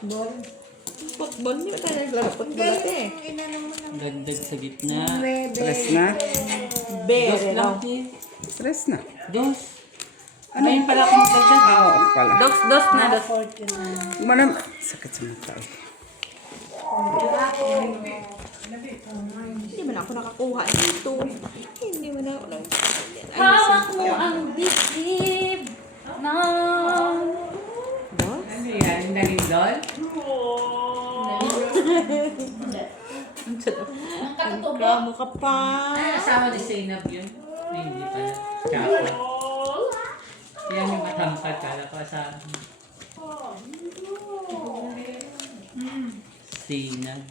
Football. Football, hindi ba tayo naglaro football ate? Dagdag sa gitna. Tres na. Dos Bere lang, raw. Chief. Tres na. Dos. Ano yun pala kung dagdag? Oo, pala. Dos na. Dos. Gumanam. Sakit sa mata. Hindi man ako nakakuha dito. Hindi man ako Hawak mo ang dibdib ng... Boss? Ano yan? Nalindol? Ang katutubo. Gramo ka pa. Ay, asawa ni Zainab yun. Ay, hindi pala. Chapa. Yan yung matangkad. Kala ko asawa. Zainab.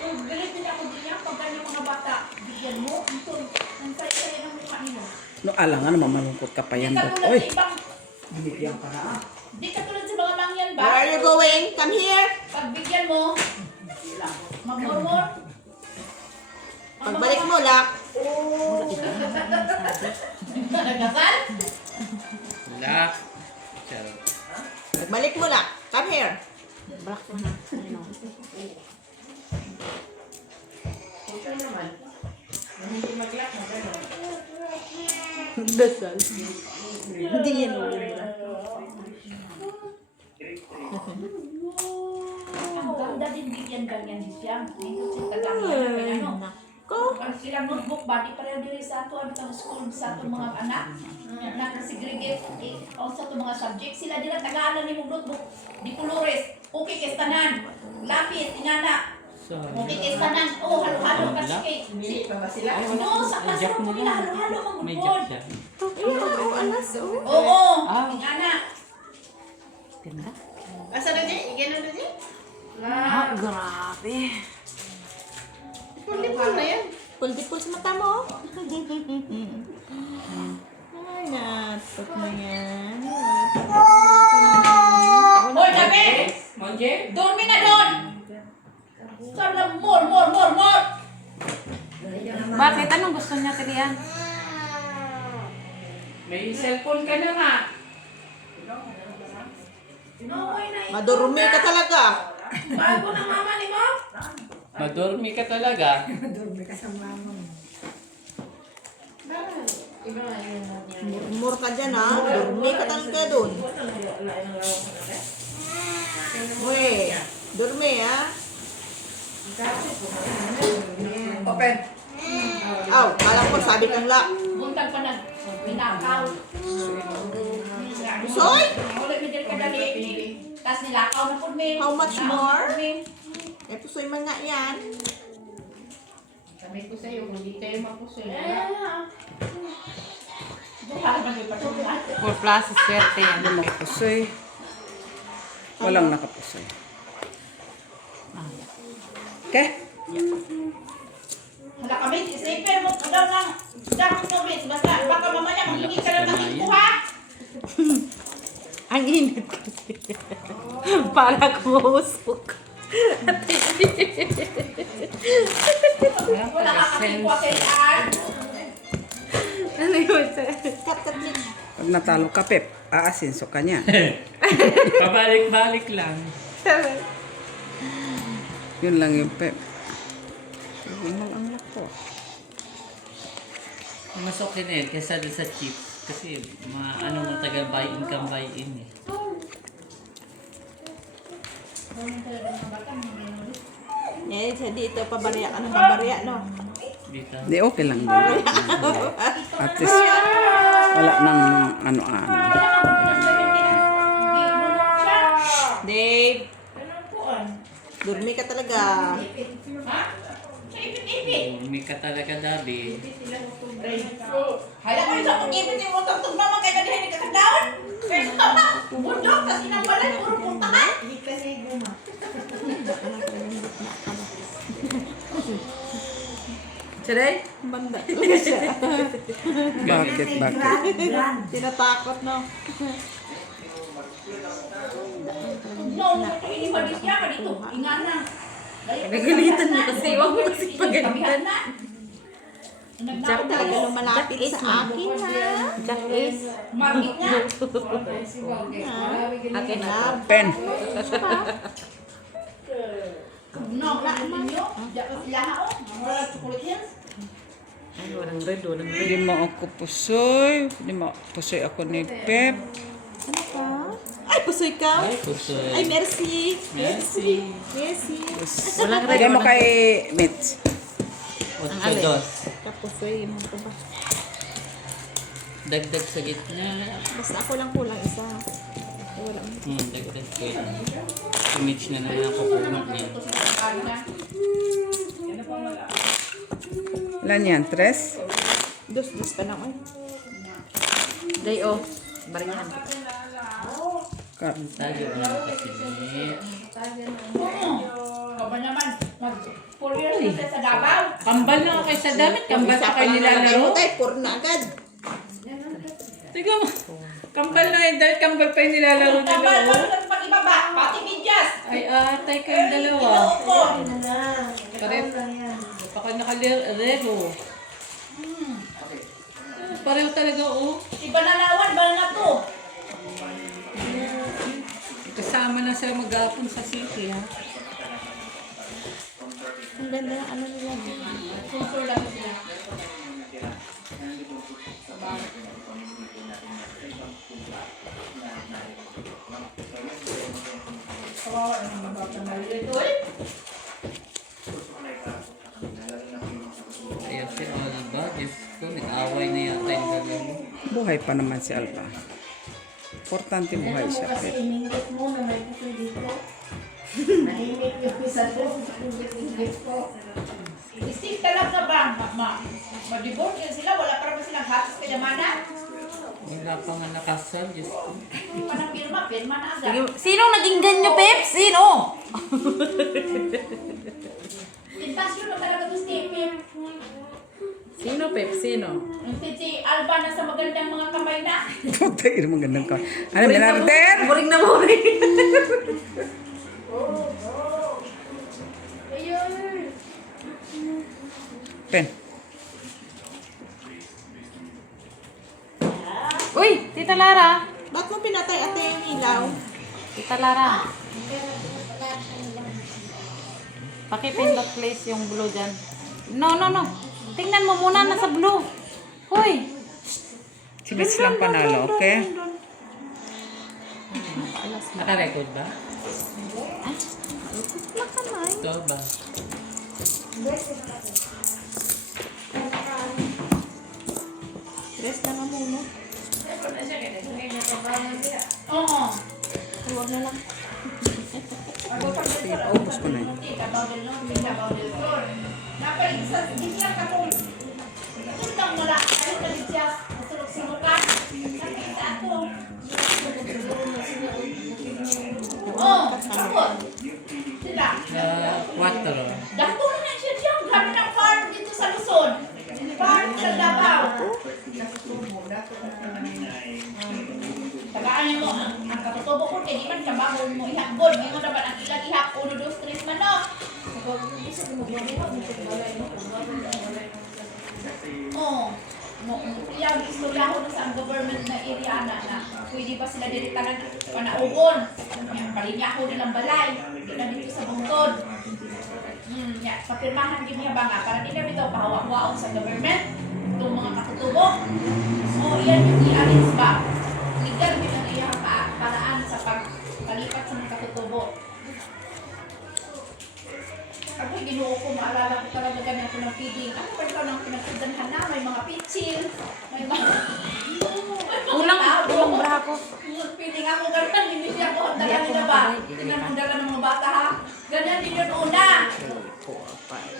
Galit din ako din yan pag ganyan mga bata. Bigyan mo. Ito, ang saya-saya ng mukha nila. No, alangan naman malungkot ka pa yan. Di ka tulad Oy, sa ibang... Binigyan ka na. Di ka tulad sa mga mangyan ba? Where are you going? Come here. Pag bigyan mo, magmurmur. Pagbalik mo, Lak. Nagkasal? Lak. Charot. Pagbalik mo, Lak. Come here. Ito naman. Hindi mag-lock na gano'n. Dasal. Hindi yan ubra. Ang ganda din bigyan ganyan siya. Dito sa Tagangyan na ano. Ko. Ang silang notebook ba, di pareho diri sa ato ang itong school sa atong mga anak. Nakasegregate sa atong mga subject. Sila dila tagaan ni mong notebook. Di pulores. Okay kay tanan. Lapis, inana. Sorry. Okay kay tanan. Oh, halo-halo kasi kay. Hindi pa ba sila? No, sa May jack classroom mo mo nila lang. halo-halo mga May board. jack siya. Oo, alas. Oo, Ah. inana. Ganda. Asa na dyan? Igyan na dyan? Grabe. Pulipul na yan. Puldi-pul sa mata mo. Ay, natok na yan. Hoy, Dabe! Monje? Dormi na doon! Sana more! Bakit? Anong gusto niya, Tilian? May cellphone ka na nga. Madurumi ka talaga. Bago na mama ni mo? Madurmi ka talaga. Murmur ka dyan, ha? Durumi ka talaga dun. Uy, durumi, ha? Open. Aw, kala ko sabi kang Lak. Buntag pa na pinakaw. Soy? Wala mi diri kadali. Tas nilakaw na pud mi. How much more? Ito soy mga yan. Sabi ko sa'yo, kung di tayo mapusoy. Buhay man mi patulan. For plus, swerte yan. nakapusoy. Walang nakapusoy. Okay? Hala kami, sniper mo daw ng dahon nobis. Basta baka mamaya maghingi ka na ng iko ha. Ang init kasi. Para kumusok. Wala ka kami kwa kay Ann. Ano yun, sir? Cut, please. Pag natalo ka, Pep, aasinso ka niya. Pabalik-balik lang. Yun lang yung Pep. Umal ang lako. Mas okay na yun kaysa doon sa chip. Kasi mga ano mo tagal buy-in kang buy-in eh. Eh, sa dito, pabarya ka ng pabarya, no? Dito. Di okay lang din. At least, wala nang ano-ano. Dave, durumi ka talaga. Ha? Sa ipit-ipit. May ka talaga, Dabi. Hala ko sa pag-ipit yung utang tugma man kay kadihan ni kakadaon. Kaya tama, bundok kasi nang walay puro puntahan. Hindi kasi guma. Today? Banda talaga siya. Bakit? Bakit? Tinatakot, no? No, iniwalis niya ka dito. Inga na. Nagalitan mo kasi, huwag mo kasi pagalitan. Jack talaga lumalapit sa akin, ha? Jack is. Margit niya. Akin na. Pen. No, wala ninyo. Lahat o. Wala chocolate yan. Ay, walang red, walang red. Hindi mo ako pusoy. Hindi mo pusoy ako ni Pep. Ano pa? Ay, pusoy ka? Ay, pusoy. Ay, merci. Merci. Merci. Walang red, Lagay mo walang kay Mitch. Otso dos. Kapusoy, mo ko ba? Dagdag sa gitna. Basta ako lang kulang isa. Ay, wala mo. Dagdag ko yun. Si Mitch na naman ang kukunot niya. Ilan yan? Tres? Dos pa na, ay. Day off. Baringan. Ka. Tayo na kasi Mitch. Kaba naman. 4 years na siya sa Davao. Kambal na kayo sa damit. Kambal pa kayo nilalaro. Ay, puro na agad. Tiga mo. Kambal na yun. Dahil kambal pa yung nilalaro nila. Tabal pa oh. rin pag-ibaba. Pati medyas. Ay, atay kayong dalawa. Inuupo. Pareho. Baka nakalero. Pareho talaga, oh. Iba na nawan. Ba na to? Kasama na sa mag-aapon sa city, ha? Ang ganda ng ano nila. Sensor lang sila. Kawawa naman mga bata na dito eh. Ayan si Alba. Diyos ko, nag-away na yata yung dalawa. Buhay pa naman si Alba. Importante buhay siya. Kasi Pep. iningit mo na may pusoy dito. Mahimik yung isa doon. Ingit ko. Isip ka lang na ba? Ma-divorce yan sila. Wala pa naman silang hatos kayamanan. Wala pa nga nakasal. Diyos ko. Panang pirma na agad. Sige, sino naging ganyo, Pep? Sino? Tentasyon na talaga to Stephen. Sino, Pep? Sino? Si Alba na sa magandang mga kamay na. Putay, ano magandang ka. Ano, Minarter? Boring na boring. Pen. Uy, Tita Lara. Ba't mo pinatay ate yung ilaw? Tita Lara. Pakipindot please yung blue dyan. No. Tingnan mo muna nasa blue. Hoy. Si Mitch lang panalo, okay? Naka-record ba? Nakamay. Ito ba? Rest na nga muna. Oo. Huwag na lang. Sige, paubos ko na yun. Undang wala. Ayaw na din siya. Masulok-sulukan. Sakit sa ato. Oo. Sakot. Sila. 4. Dato na siya siya. Grabe ng farm dito sa Luzon. Farm sa Davao. Tagaan niyo mo ang katutubo ko kay di man ka bago mo ihakbon. Hindi mo naman ang ilang ihap 1, 2, 3 manok. Oo. Yung istorya ko na sa government na area na pwede ba sila dito ka panaugon. Palinya ko nilang balay. Hindi na dito sa bungtod. Papirmahan din niya ba nga para di kami ito pahawak-waon sa government. Itong mga katutubo. So, iyan yung i-arrange ba? Legal din ang iyang paraan sa pagpalipat sa mga katutubo. Ako, ginuo ko, maalala ko talaga ganyan ko ng feeding. Ano pa ito ng pinagsudanhan na? May mga pitsil, may mga... Ulang bra ko. Feeding ako ganyan, hindi siya ako ang dala nila ba? Tingnan ang dala ng mga bata ha? Ganyan din yun una.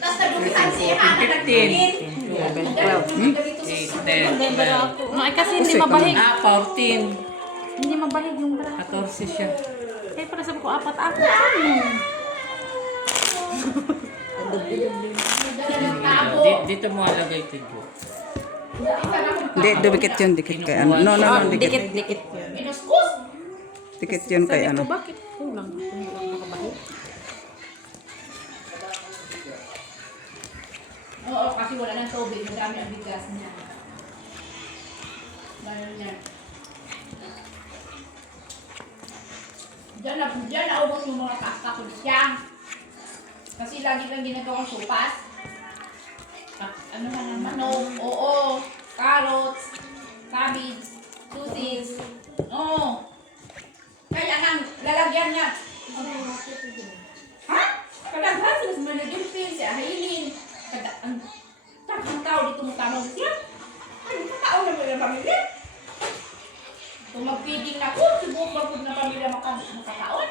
Tapos nadumihan siya, na nagtingin. Ganyan yung dito sa 8, 10, 12. No, ay kasi hindi mabahig. 14. Hindi mabahig yung bra. 14 siya. Kaya pala sabi ko, 4 ako. Ano? dala ng tabo. Dito mo alagay ito. Hindi, dumikit yun, dikit kay ano. No, dikit. Dikit. Minuskus. Tikit yun kay Sabi ko, ano. bakit kulang? Kulang makabahi. Oo, kasi wala ng tubig. Madami ang bigas niya. Ganun yan. Diyan naubos yung mga kakulisyang. Kasi lagi lang ginagawang supas. Ano na ng manok, oo, carrots, cabbage, susis. Oo. Kaya nga, lalagyan niya. Ha? Kadaghan sila sa managilpin, si Ahilin. Ang takang tao dito mo tanong siya. Ano ka tao na ba yung pamilya? Kung mag-feeding na ko, siguro ba na pamilya makakaon?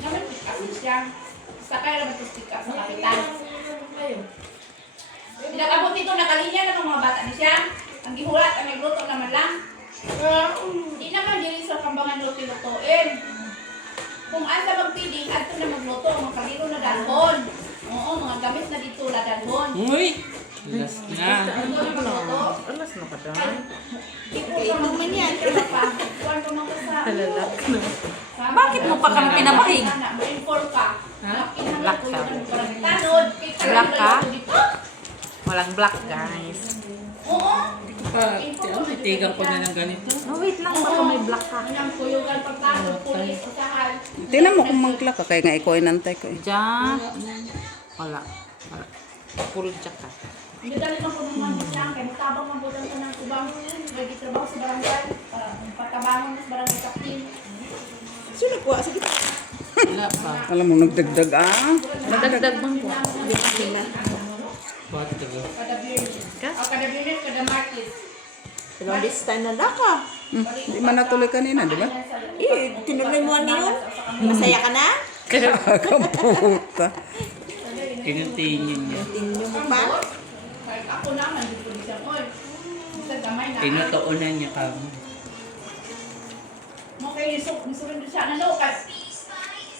Naman, kasi siya. Sakay naman ito sa kapitan. Pinakabot ito, nakalinya na ng mga bata ni siya. Ang gihulat, ang nagluto naman lang. Hindi naman dili sa kambangan luto-lutuin. Kung asa mag-feeding, ato na magluto, mga kalino na dalhon. Oo, mga gamit na dito na dalhon. Uy! Last na. Ano na magluto? Alas na ka dyan. Ito naman yan. Kuwan ka mga sa... Halalak na. Bakit mo pa kami pinabahig? Ma-inform ka. Ha? Black ka. Tanod. Black ka? Walang black, guys. Oo. Titigan ko na ng ganito. No, wait lang. Baka may black ka. Anong kuyugan pagtanod, pulis, usahan. Tingnan mo kung mangkla ka. Kaya nga ikaw inantay ko eh. Diyan. Wala. Wala. Full jack ka. Hindi dali man po naman siya. Kaya matabang man po lang ko ng ubang. Lagi trabaho sa barangay. Para patabangon sa barangay captain. Sino po? Sige. Wala pa. Alam mo, nagdagdag ah. Madagdag bang po? Quatro. Kada Birnin. Kada Birnin, kada Marquez. Pero this time na ka. Hindi man natuloy kanina, di ba? Tinuloy mo niyo? Masaya ka na? Kaputa. Tinutingin niya. Tinyo mo pa? Kahit ako naman, dito ko isang oil. Sa gamay na. Tinutuunan niya ka mo. Mo kayo nisurin siya na lokas.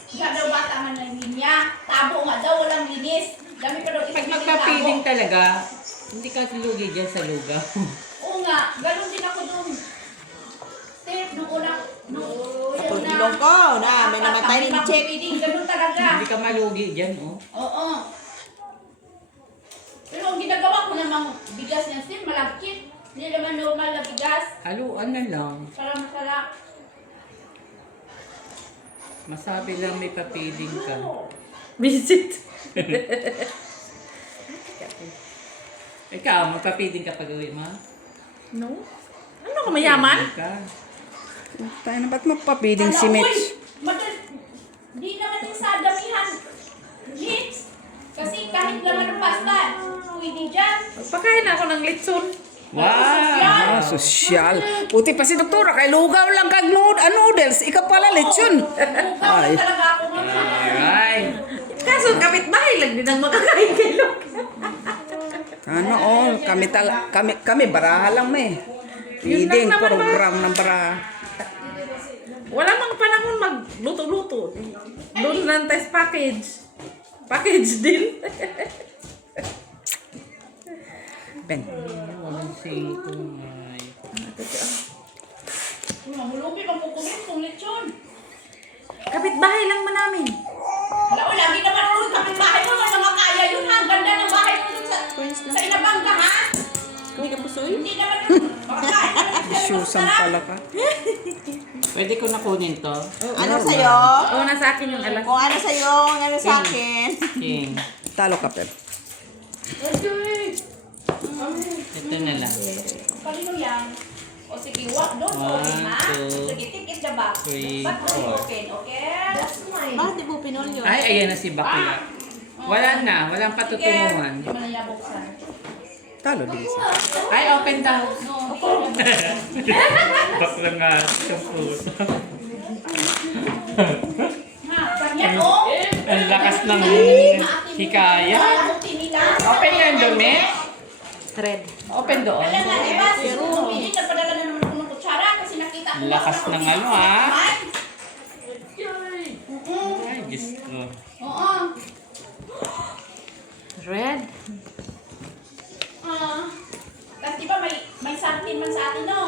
Siya daw bata nga ng linya. Tabo nga daw, walang linis. Dami pa daw Pag isang magpapiling talaga, hindi ka lugi dyan sa lugaw. Oo nga, ganun din ako doon. Step, nung una, Tulong ko na. May namatay ni Check. Ganun talaga. Hindi ka malugi dyan, oh. Oo. Pero ang ginagawa ko namang bigas niya, Steve, malagkit. Hindi naman normal na bigas. Haluan na lang. Para masarap. Masabi lang may papiling ka. Visit. Ikaw, magpapiling ka pag-uwi mo? No? Ano ka mayaman? Papiling ka. Tayo na, ba't magpapiling si Mitch? Di naman din sa damihan. Mitch. Kasi kahit laman ng pasta, pwede dyan. Pagkain ako ng litson. Wow! Ah, sosyal. Puti pa si doktora, kay lugaw lang kag noodles. Ikaw pala lechon. Mugaw lang talaga ako nga. Alright. Kaso kapitbahay lang din ang makakain kay Luke. Ano all, kami baraha lang may. Feeding lang naman ba? program ng baraha. Wala mang panahon magluto-luto. Doon lang tayo sa package. Package deal. Ben. Walang singkumay. Mahulubi bang kukumin kung lechon? Kapitbahay lang man namin. Wala, lagi naman ulit kapit-bahay mo nga makaya yun ha. Ang ganda ng bahay mo dun sa Inabanga ha. Hindi ka pusoy? Hindi naman makakain naman siya. Susan pala ka. Pwede ko na kunin to? Ano sa'yo? Oo, nasa akin yung alas. Kung ano sa'yo, ano sa akin. King. Talo ka, Pep. Ito na lang. Kanino yan? O sige, what? Don't One, open ha. two, Sige, take it the back. three, But don't four. open, okay? That's mine. Bakit di mo pinol yun? Ay, ayan na si Bakla. Wala na. Walang patutunguhan. Hindi mo na niya buksan. Talo din siya. Ay, open daw. No, hindi na. Bakla nga. Sa puso. Ha, ganyan oh. Ang lakas ng hikaya. Malamutin nila. Open na yung dumi. Red. Open doon. Kaya nga, diba? Si Pili, nagpadala na naman ako ng kutsara kasi nakita ko. Lakas ng ano, ha? Oo. Ay, Diyos ko. Oo. Red. Tapos diba may something man sa atin, no?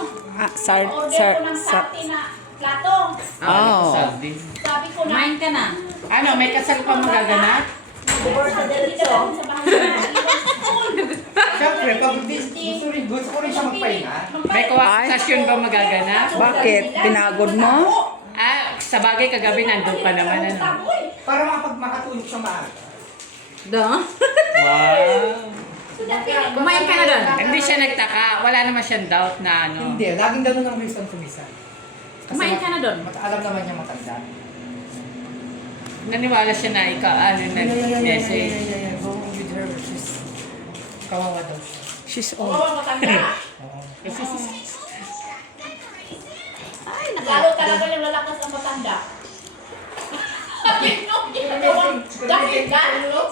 order ko ng sati na plato. Oh. Sabi. Sabi ko na, Kumain ka na. Ano, may kasal pa magaganap? hindi daw sa bahay. Siyempre, pag gusto ko rin siya magpahinga. May kuwakasasyon ba magaganap? Bakit? Pinagod mo? Ah, sa bagay kagabi nandun pa naman ano. Para makatulog siya maaga. Do? Wow. Kumain ka na doon. Hindi siya nagtaka. Wala naman siyang doubt na ano. Hindi, laging ganun ang reason kumisa. Kumain ka na doon. Alam naman niya matanda. Naniwala siya na ikaw, ano na, yes eh. Go with her. She's kawawa daw siya. She's Oo, old. matanda. Ay, Lalo talaga yung lalakas ang matanda. Dahil galo.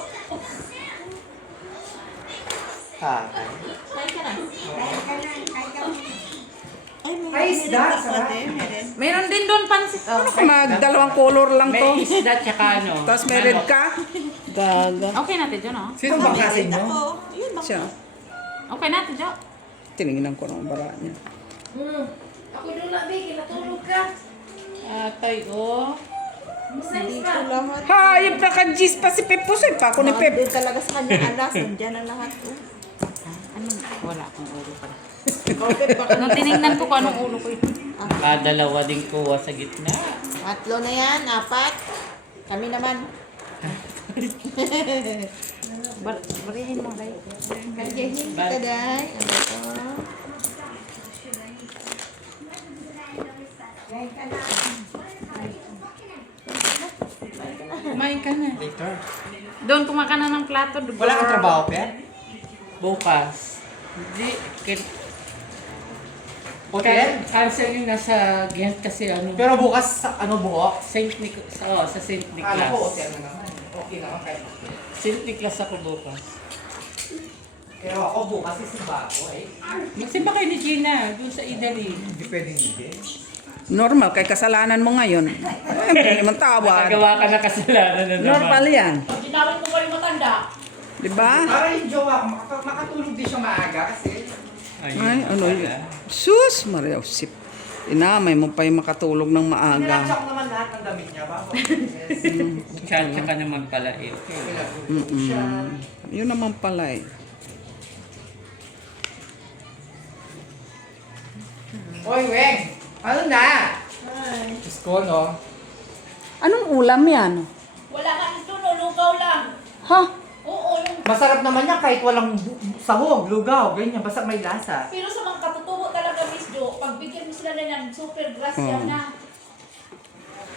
Kumain ka na. Ay, may Ay, isda, meron sarap. ate, meron. Meron din doon pansit. Oh. Magdalawang color lang to. May isda tsaka ano. Tapos may red ka. Gaga. Okay natin, Jo, no? Sino ba kasi Ako, niyo? yun bang Siya. Okay natin, Jo. Tinignan ko ng bara niya. Ako doon na, Big. Natulog ka. Atay, oh. Hindi ko lahat. Hayop na ka-gis pa si Pep. Pusoy pa ako ni Pep. Din talaga sa kanyang alas. Nandiyan ang lahat. Oh. Ano? Wala akong ulo pala. Okay, baka Nung tinignan ko kung anong ulo ko ito. Dalawa din kuha sa gitna. Tatlo na yan, 4. Kami naman. Barihin mo, Day. Kaya kita, Day. Ano ito? Kumain ka na. Later. Doon kumaka na ng plato. Wala kang trabaho, Pe? Bukas. Hindi. Hotel? Cancel yung nasa Ghent kasi ano. Pero bukas, ano buhok? Saint Nicholas. Oo, sa Saint Akala ko Nicholas. hotel na naman. Okay naman kahit. Saint Nicholas ako bukas. Pero ako bukas isimba ako eh. Magsimba kayo ni Gina, doon sa Italy. Hindi pwedeng hindi. Normal, kay kasalanan mo ngayon. Hindi naman tawad. Nakagawa ka na kasalanan na naman. Normal yan. Pag ginawin ko kayo matanda, Diba? Para yung jowa ko, makatulog din siya maaga kasi Ayun. Ay, ano yun? Sus, Maria Sip. Inamay mo pa yung makatulog ng maaga. nilatsak naman lahat ng damit niya. Bago. Tsaka ka naman pala eh. Yun naman pala eh. Oy, Weng! Ano na? Diyos ko, no? Anong ulam yan? wala nga ito, no, lugaw lang. Ha? Oo, yung Masarap naman yan kahit walang sahog, lugaw, ganyan. Basta may lasa. pero sa mga katutubo talaga, Miss Jo, pag bigyan mo sila na yan, super grasya na.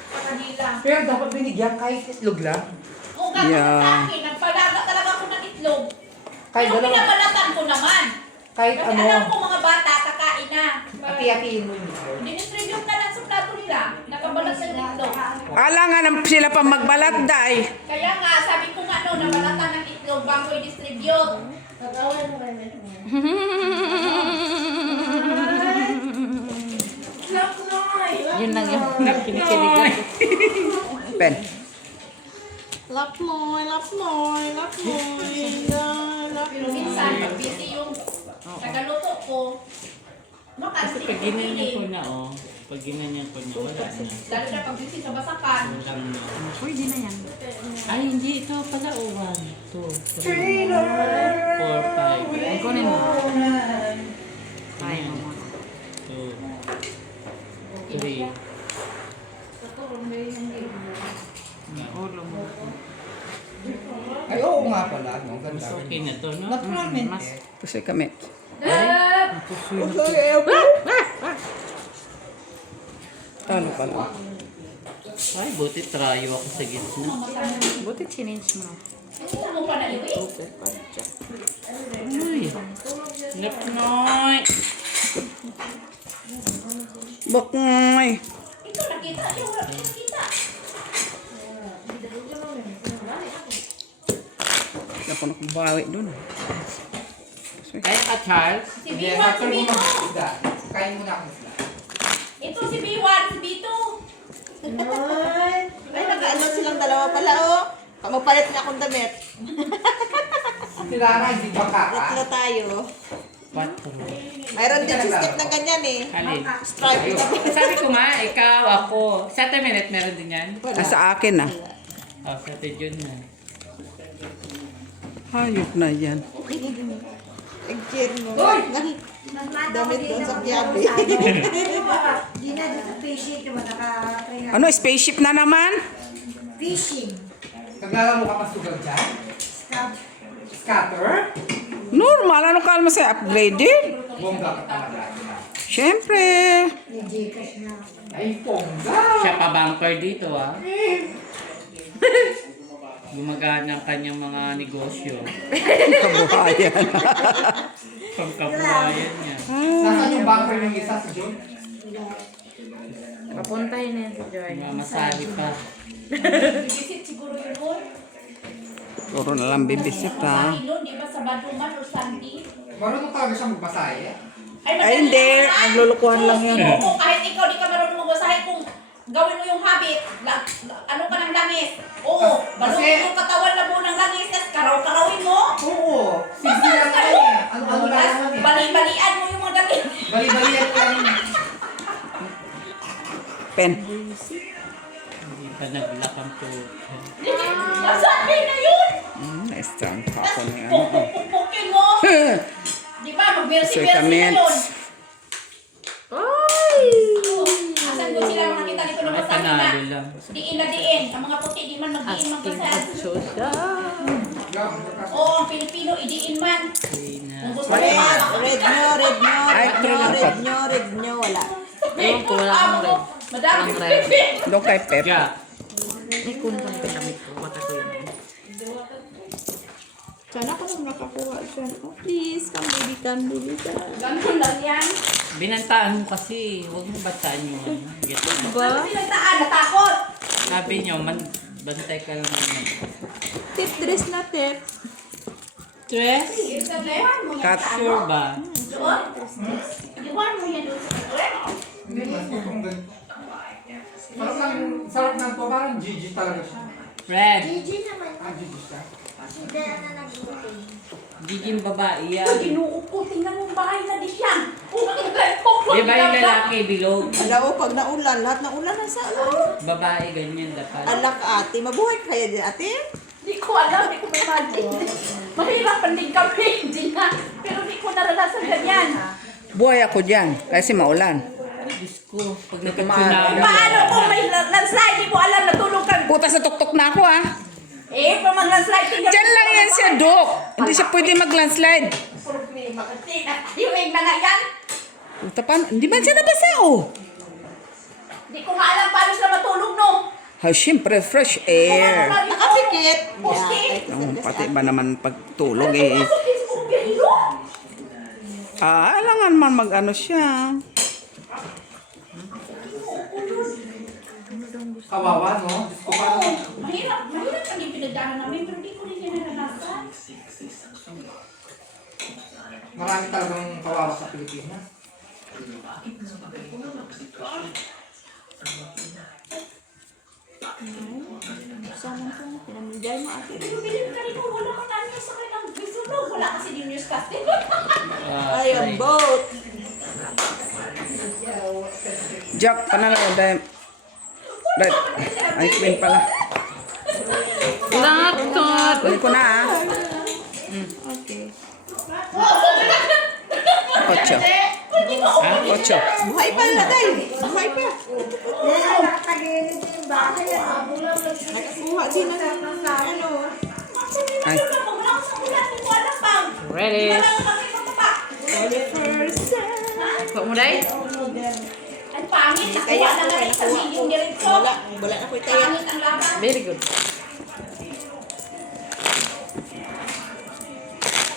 Sa kanila. Pero dapat binigyan kahit itlog lang. Kung gano'n Yeah. sa akin, nagpalaga talaga ako ng itlog. Kahit Pero dalawa. pinabalatan ko naman. Kahit Kasi ano, alam ko mga bata, kakain na. ati-atiin mo yung itlog. Dinistribute na lang sa plato nila. Nakabalat sa itlog. Ala nga sila pa magbalat day. Kaya nga, sabi ko nga no, nabalatan ng itlog bago i-distribute. Pag-away mo kayo. Yun lang yung nakikinikilig ko. Pen. Lap mo, lap mo, lap mo. Pero minsan, pag busy yung tagaluto ko, Kasi pag ginanyan ko na oh. Pag ginanyan ko na, wala na. lalo na pag busy sa basakan. Walang na. Pwede na yan. Ay, hindi. Ito pala. 1, 2, 3, 4, 5. Kunin mo. Try mo muna. 2, 3. Ulo mo. Ay, oo nga pala, no? Ganda. Okay na to, no? Naturalmente. Mas Pusoy kami. Talo pala. Ay, buti trayo ako sa gitna. buti change mo. Ano mo pa na iwi? Uy. Lapnoy. Bakay. Ito, nakita niyo, wala ko nakita. Wala pa nakabawi dun. Kaya ka, Charles? Si B1, si B2. Isda. Kain muna ako ng isda. Ito si B1, si B2. Ay, nakaano silang dalawa pala, oh. Magpalit na akong damit. Si Lara, hindi ba kaka? Tatlo tayo. Mayroon din si Step na ganyan eh. Alin? Stripe na Sabi ko nga, ikaw, ako. Sa minute meron din yan? Sa akin na. Oh, sa Jun na. Hayop na yan. Egg mo. Damit doon sa kiyabi. Di na dito fishing ka ba nakakaya? Ano, spaceship na naman? Fishing. Naglala mo ka pa sugal dyan? Scatter? Normal, ano kalma sa upgraded? Bongga ka talaga. Siyempre. Yung Gcash na. Ay, bongga! Siya pa banker dito, ah. Gumagana ang kanyang mga negosyo. Kabuhayan. Pagkabuhayan niya. Nasaan yung bunker ng isa sa June? Papuntahin na yan si Joy. Mamasali pa. Visit siguro yun mo. Puro na lang bibisit ha. Bahay nun, di ba sa Badruman or Sandy? Marunong talaga siya magbasahe. Ay, hindi. Naglulukuhan lang yan. Oo, kahit ikaw di ka marunong magbasahe, kung gawin mo yung habit, ano ka ng langis? Oo, balutin yung katawan na buo ng langis, tapos karaw-karawin mo. Oo! Sige lang naman eh. Ano lang naman eh. Bali-balian mo yung mga damit. Bali-balian ko lang. Pen. Hindi pa nag-lock ang to. Masabi na yun! Strong pa ako ng ano. Pukpukin mo. Di ba, mag-versi-versi na yun. Seconds. Asan ko sila makakita dito na Ay, masabi na? panalo lang. Diin na diin. Ang mga puti di man mag-diin magbasahan. Oo, ang Pilipino, idiin man. Okay na. Kung gusto mo pa. Ay, Red nyo, wala. Ewan ko, wala akong red. Madami Walang red. Doon kay Pep. Yeah. Ay, kung saan pinamit ko, baka ko yun. Sana ko lang nakakuha dyan. Oh, please, come baby, come. Ganun lang yan. Binantaan mo kasi. Huwag mo bataan yung ano. Get mo. Ano pinagtaan? Natakot. Sabi niyo, bantay ka lang naman. Tip dress na tip. Stress? Iwan mo yan. Cut. Sure ba? Doon. Iwan mo yan doon. Hindi, mas itong ganito. Parang lang, sarap ng to. Parang Gigi talaga siya. Fred, Gigi naman. Ah, Gigi siya. Si Bea na nag-booking. giging babae yan. Ginuupo. Tingnan mo bahay na di yan. Di ba yung lalaki bilog? Alam mo, pag naulan, lahat ng ulan na sa ano. Babae, ganyan dapat. Alak ate, mabuhay ka kaya din ate? Di ko alam, di ko ma-imagine. Mahirapan din kami, hindi na. Pero di ko naranasan ganyan. Buhay ako dyan. Kasi maulan. Diyos ko, pag nagka-tsunami. Paano kung may landslide, di mo alam, natulog ka. Puta sa tuktok na ako ah. Eh, pag mag-landslide, tingnan Diyan lang yan siya, Dok. Hindi siya pwede mag-landslide. Problema kasi. Hiwig na nga yan. Puta pa, hindi man siya nabasa oh. Di ko nga alam paano sila matulog, no? Ay, syempre, fresh air. Nakapikit. Poste. Pati ba naman pagtulog eh. Pasok din sa bumbero. Alangan man mag-ano siya. Kawawa, no? Diyos ko parang... Mahirap ang yung pinagdaanan namin, pero di ko rin yan naranasan. Marami talagang kawawa sa Pilipinas. Pero bilhin ka rin mo, wala kang nanay sa kanilang gusto, no? Wala kasi din news casting. Ay, ang boat. Jack, panalaw, dahil. Dahil, ay, queen pala. Lakot! Kunin ko na ah. Okay. Ocho. Ocho. Buhay pa na tayo. Buhay pa. Kaya nakatagilid yung bahay. Nakakuha din ng ano. Ay, Wala akong sa ulan, di ko alam bang. Ready? Wala akong makipagpapa. Huwag mo day? Ang pangit, nakuha Kaya na nga rin sa nakuha yung diretso. Wala na ko tayo. Pangit ang laban. Very good.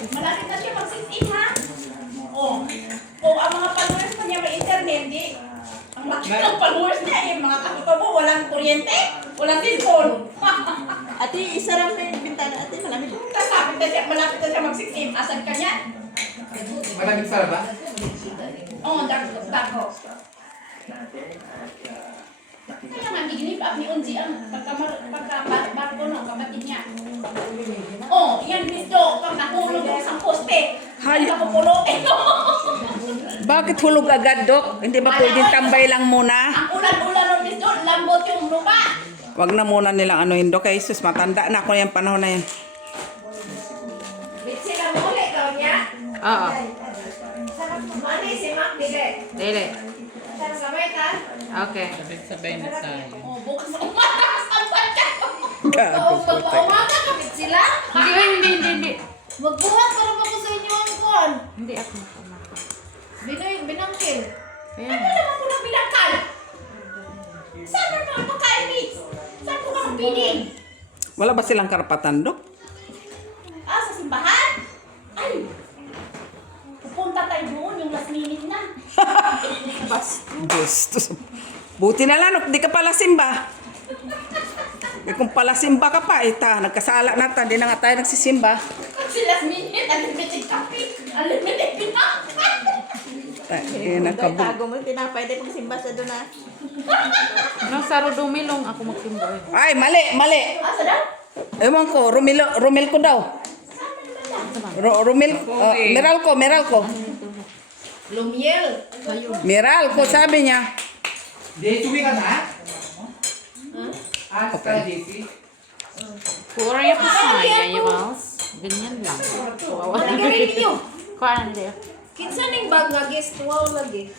Malapit na siya mag-sit-in, ha? O ang mga followers pa niya may internet, di. Ang laki ng followers niya, eh, mga kapipa mo, walang kuryente, walang cellphone. Ate, isarap na yung bintana. Ate, malamig. Malapit na siya mag-sit-in. Asan ka niya? Malamig sa labas. Oo, dako. Kaya nga, giginip up ni Unji ang pagka-barko ng kapatid niya. Oh, yan, Miss Do, pag nahulog sa poste. Hay, Ay, kapupulutin mo. bakit hulog agad, Dok? Hindi ba pwedeng tambay lang muna? Ang ulan-ulan ng Miss Dot, lambot yung lupa. Wag na muna nilang anuhin, Dok. Kay Jesus, matanda na ako yung panahon na yan. Bitsi lang muli, ikaw niya. Oo. Mani, si Mac, bigay. Dili. Sabay ka? Okay. Sabay-sabay na tayo. Oh, bukas na umaga, sabay ka. Gago Oo, putek. pag-umaga, kapit sila. Hindi. Magbuhat para ba ko sa inyo ang kuhan? Hindi ako makamaka. Binangkil. Ayan. Ano naman ko na binakal? Saan mo naman pagkain, Miss? Saan ko naman pining? Wala ba silang karapatan, Dok? Ah, sa simbahan? Ay! Pupunta tayo doon, yung last minute na. Gusto. Buti na lang, Dok. Di ka pala simba. Eh, kung pala simba ka pa, nagkasala na ta. Di na nga tayo nagsisimba. Kasi last minute, unlimited kape, unlimited pinakal. Eh, nakabog. Tago mo, tinapay. Di magsimba sa doon na. Nang saro dumilong ako magsimba. Ay, mali. Ah, sadar? Ewan ko, Romel ko daw. Meral ko. Lumiel. Meral ko, sabi niya. JC, uwi ka na? Kay JC? Puro yung pasaya, Yawals. Ganyan lang. Nagarin niyo. Kuhaan nila. Kinsa ning bag nga guest wow lagi.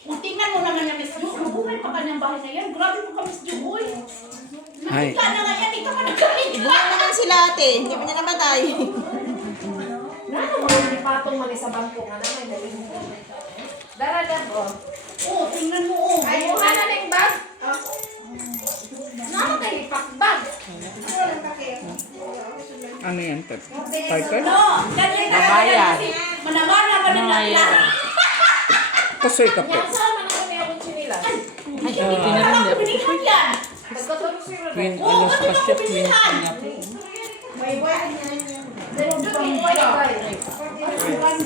Kung tingnan mo naman na Miss Ju, mabuhay pa ka ng bahay na yan. Grabe mo ka, Miss Ju, boy. Ay. Nakita na nga yan, di ka pa nagkain. Buhay naman sila ate. Hindi mo niya namatay. Nano mo ni patong man sa bangko nga naman dali mo. Dara oh. Oo, tingnan mo, oh. Ay, yung ana ning bag. Nano kay pakbag. Ano yan? Tiger? No, ganyan na. Babayad. Manamana ba ng Babayad. Kasoy ka po. Yan saan man ako niya kung sinilas. Ay, Hindi na lang ako binigyan yan. Pagkatapos sila. Twin, Oo, ano ba't pa ako siya? binigyan? Twin, po. May way niya. Pero doon yung way.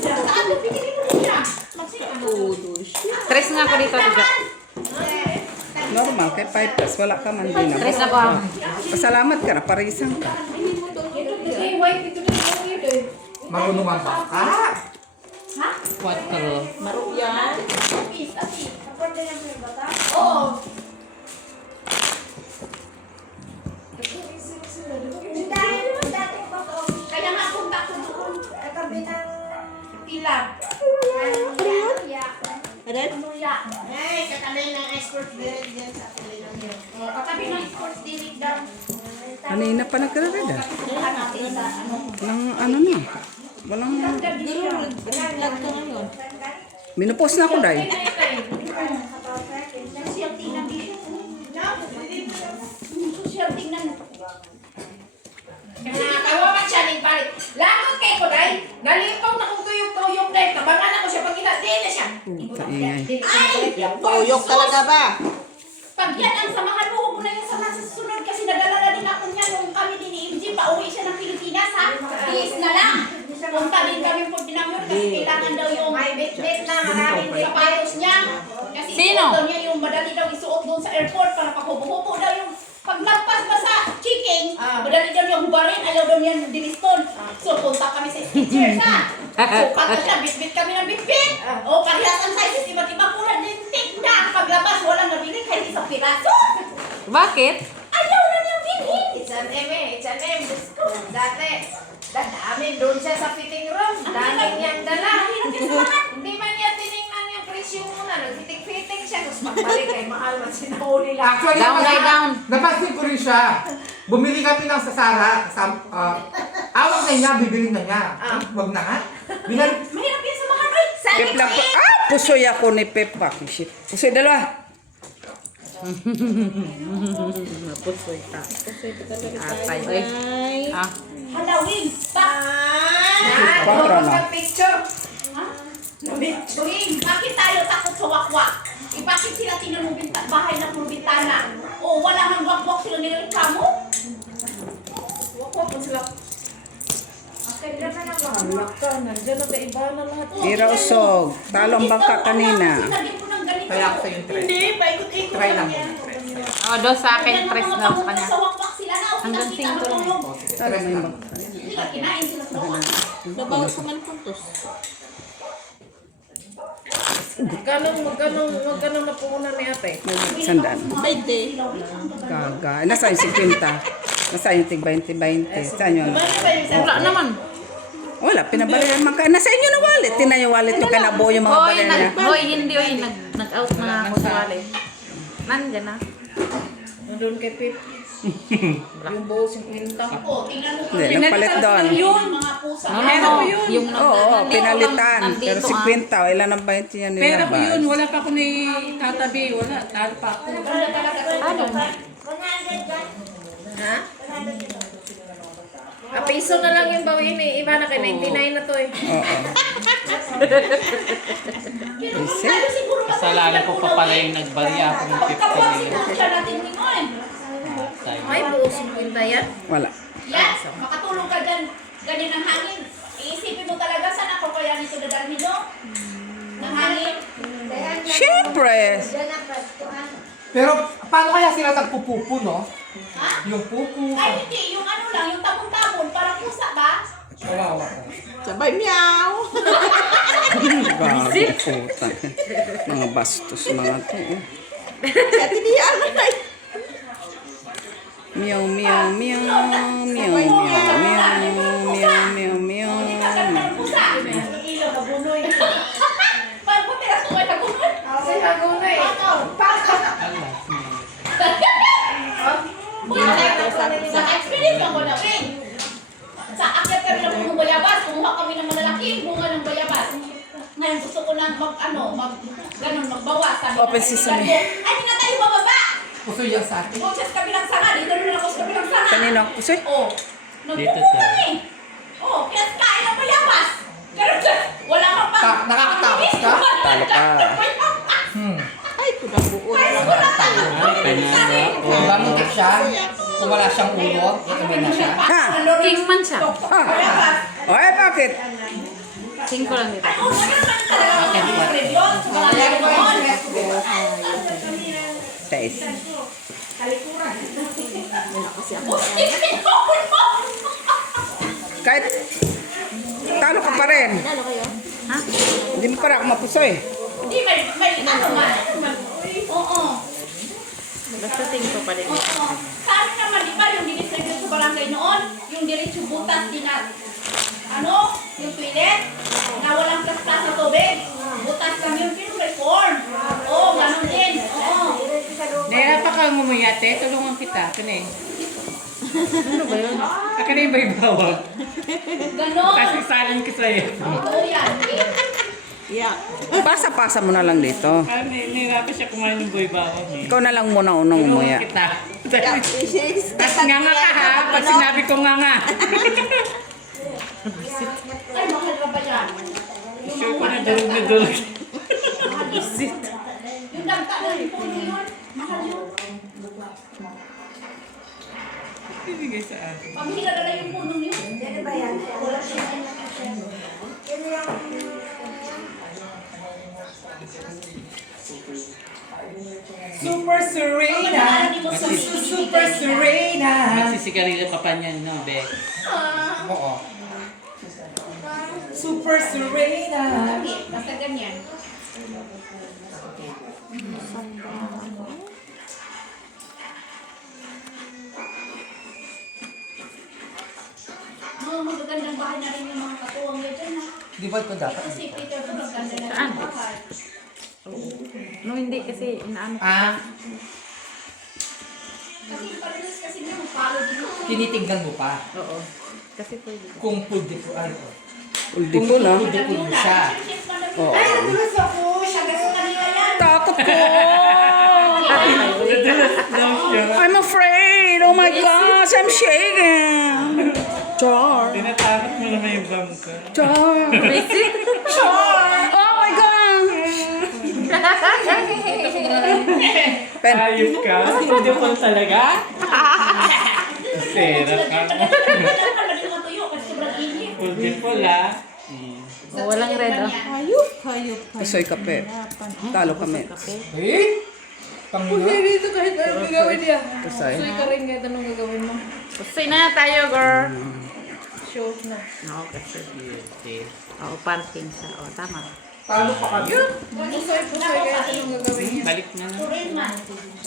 Saan mo binili mo niya? Tres nga ako dito, tiga. Normal, kay 5 plus. Wala ka man din. Tres ako. Pasalamat ka na, parisang ka. May way dito na yung way eh. Marunong ang baka. Ha? 4. Marupyan. Tapis. Kapag yan yung bata. Oo. Kaya nga punta ko doon. Tilap. Adan? Luya. Ay, katabi ng escort din sa pilihan yun. Katabi ng sports dinig daw. Kanina pa nagkararada. Punta natin sa ano. Walang ano na. Walang... Vlog ka ngayon. Minupos na ako, Day. Social tingnan dito. Social tingnan. Nakakawa man siya ning palit. Lagot kay ko dai. Nalipaw na kong tuyok-tuyok dai. Tabangan ako siya pag di na siya. Kaingay. Ay! Tuyok talaga ba? Pag yan ang samahan mo, huwag mo na yung samahan sa susunod kasi nadala na din ako niya nung kami din ni MG. Pauwi siya ng Pilipinas ha. Please na lang. Punta din kami po dinamyon kasi kailangan daw yung May bit-bit na maraming sapatos niya. Kasi Sino? isuot daw niya yung madali daw isuot doon sa airport para paghubo-hubo daw yung paglagpas ba sa chiking, madali daw yung hubarin, ayaw daw niya diliston. So punta kami sa Skechers ha. So pagka siya, bit-bit kami ng bit-bit. O parehas ang sizes, iba't ibang kulay din tignan. Paglabas, walang nabili kahit isang piraso. Bakit? Ayaw na niyang bilhin. It's an M. Dati, dadami doon siya sa fitting room. Daming niyang dala. Hindi man niya tinignan yung presyo muna. Nagfiting-fiting siya. Tapos magbalik kay mahal man sinahuli lang. Actually, Down, napansin- lie down. Napansin ko rin siya. Bumili kami ng sa Sara. Awag na niya, bibili na niya. Wag na nga. Binalik. Mahirap yan sa mga Roy. Pep lang po. Ah! Pusoy ako ni Pep. Shit. Pusoy dalawa. Napusoy ka. Atay. Ay. Ah. Halawin. Yan, Patro lumabas na. kang picture. Ha? Tuwing, bakit tayo takot sa wakwak? Bakit sila tingnan mo bahay na puro bintana? O wala nang wakwak sila nireklamo? Wakwak po sila. Kaya na nag-wakwak ka. Nandiyan na iba na lahat. Ira usog. Talo ang bangka kanina. Sinabi ko ng ganito. Kaya ako sa'yo yung tres. Hindi, paikot-ikot Try lang. yan. O, do sa akin, tres daw sa kanya. Sa wakwak sila na. Hanggang Kita-kita 5 lang. matulog. Talo mo yung bangka. nila, kinain sila sa bawah. Nabawas ko man puntos. Magkano na po muna ni ate? Sandaan. 20. Gaga. Nasa yung 50. Nasa yung tig 20-20. Saan yun? Wala naman. Wala, pinabalikan man ka. Nasa inyo na wallet. Tinan yung wallet yung kanabuo yung mga Hoy, baril niya. hindi, nag-out na ako sa wallet. Nandiyan na. Nandun kay Pip. Yung buo 50. Oh, tingnan mo. Hindi, nagpalit doon. Yun, mga pusa. Meron ko yun. Yung Oo, pinalitan. Pero nandito, 50. Ilan ang 20 yan nila? Pera ko yun, wala pa ako ni tatabi, wala, talo pa ako. Ano? Ha? Piso na lang yung bawin eh. Iba na kay 99 na to eh. Oo. Kasi, Kasalanan ko pa pala yung nagbarya ako ng 50 nila. Ay, buo 50 yan. wala. Yan, makatulog ka dyan. Ganyan ang hangin. Iisipin mo talaga saan ako kaya nito dadalhin, no? Ng hangin. Siyempre. Pero paano kaya sila nagpupupo, no? Ha? Yung pupo. Ay, hindi. Yung ano lang, yung tabon-tabon. Parang pusa ba? Kawawa ka. Sabay meow. Gago puta. Mga bastos mga to. Oh. Kaya tiniyaan na tayo. Meow, meow, meow, meow, meow, meow, meow, meow, meow. Hindi ka ganun ng pusa. Ilaw na bunoy. Parang putiras ko kayo nagunoy. Kasi magunoy. Naka-experience lang ko na, Wing. Sa akyat kami ng punong bayabas, kumuha kami ng malalaking bunga ng bayabas. Ngayon gusto ko lang magbawas. Sabi Open ng sesame. kaibigan ko, ay, di na tayo bababa. Puso yan sa atin. Huwag siya sa kabilang sanga, dito rin ako sa kabilang sanga. Kanino? Usoy? Oh, Dito nagpupo sa- kami. Oh, kaya kain ng bayabas. Pero wala kang pang... Nakakatakot ka? Talo ka. Ay, kudabuo na lang. Ay, panalo. Kung bamuntik siya, kung wala siyang ulo, iba na siya. Ha? King man siya. Ha? O eh, bakit? King ko lang dito. Oh, ganun man talaga mga preview. Mga ganon. Taste. Kahit talo ka pa rin. Ano kayo? Ha? Hindi mo para ako mapusoy. Hindi, may ano man. Oo. Basta king ko pa rin. Oo. Sa amin naman, di ba, yung dinistribute sa barangay noon, yung diretso butas, ano, yung toilet, na walang plastas sa tubig. Butas lang yung pinu-reform. Oo, ganun din. Oo. Dahil pa kang umuyate, tulungan kita. Kani. Ano ba yun? Kani ba yung bawag? Ganon. Kasi salin ko sa'yo. Oo, yan. Yeah. Pasa-pasa mo na lang dito. Nahirapan siya kumain ng boy bawag eh. Ikaw na lang muna unang Tulungan umuya. kita. Shakes. Tapos nga ka ha, pag sinabi ko nga. Ay, mahal ka ba yan? Sure ko na durog na durog. Yung dagta na yung puno yun. Mahal yun. Bibigay sa akin. Pamihira na lang yung puno yun. Wala siya. Super Serena! Super Serena! Magsisigarilyo pa pa niyan, no, Bek? Oo. Super Serena! Basta ganyan. Mga magagandang bahay na rin yung mga katuwang yan dyan, ha? Di ba ito dapat? Kasi Peter ko maganda na Saan? yung bahay. No, hindi kasi inaano. Ah, Kasi parehas kasi niya, follow din ako. tinitignan mo pa. Oo. Kasi pwede. Kung pwede po, ano. Uldi ko na. Pwede po siya. Oo. Ay, nadulas ako! Siya gusto kanila yan! Takot ko! I'm afraid! Oh my gosh! I'm shaking! Char! Tinatakot mo naman yung bam ko. Char! Char! Oh my gosh! Pen. Ayos ka? Hindi po talaga? Sera ka. Beautiful ah. Oh, walang red, oh. Hayop, hayop, hayop. Kasoy kape. Talo kami. Eh? Pangino? Dito kahit anong gagawin niya. Kasoy. Suy ka rin kahit anong gagawin mo. Kasi na tayo, girl. Kasyo na. Oo, kasi. Yes. Oo, parking siya. Oo, tama. Talo pa kami. Pusoy, kaya anong gagawin niya? Balik na na. Turin man.